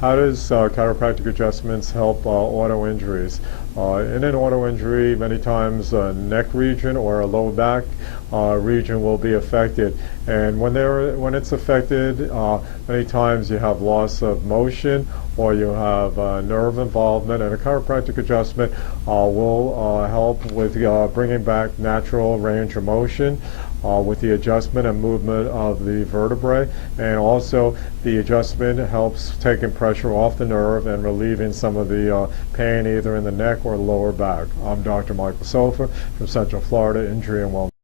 How does chiropractic adjustments help auto injuries? In an auto injury, many times a neck region or a lower back region will be affected, and when it's affected, many times you have loss of motion or you have nerve involvement, and a chiropractic adjustment will help with bringing back natural range of motion with the adjustment and movement of the vertebrae, and also the adjustment helps taking pressure off the nerve and relieving some of the pain either in the neck or lower back. I'm Dr. Michael Sofer from Central Florida Injury and Wellness.